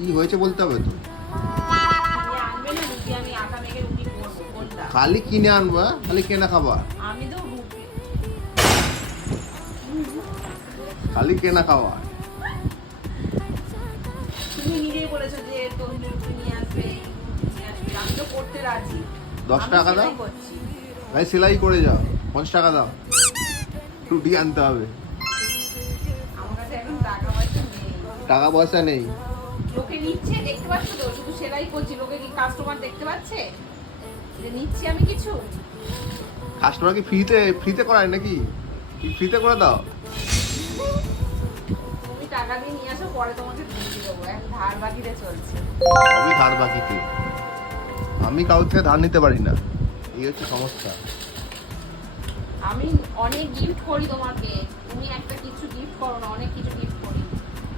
কি হয়েছে বলতে হবে তো। আনবে না রুটি, আমি আটা মেখে রুটি করবো কোনটা? খালি কিনে আনবা, খালি কেনা খাবার, আমি তো রুটি খালি কেনা খাবার। তুমি নিজেই বলেছো যে তুমি রুটি নিয়ে আসবে, রুটি নিয়ে আসবে, আমি তো করতে রাজি। 10 আমি টাকা দাও, সেটাই করছি। ভাই সেলাই করে যাও, 50 টাকা দাও, রুটি আনতে হবে। আমার কাছে এখন টাকা পয়সা নেই। টাকা পয়সা নেই। লোকে নিচ্ছে দেখতে পাচ্ছ তো, শুধু সেলাই করছি, লোকে কি কাস্টমার দেখতে পাচ্ছে যে নিচ্ছি আমি কিছু? কাস্টমার কি ফ্রিতে করায় নাকি? ফ্রিতে করে দাও। তুমি টাকা দিয়ে নিয়ে আসো, পরে তোমাকে দিয়ে দেবো, এখন ধার বাকিতে চলছে। আমি ধার বাকিতে, আমি কারোর থেকে ধার নিতে পারি না, এই হচ্ছে সমস্যা। আমি অনেক গিফট করি তোমাকে, তুমি একটা কিছু গিফট করো না, অনেক কিছু গিফট করি।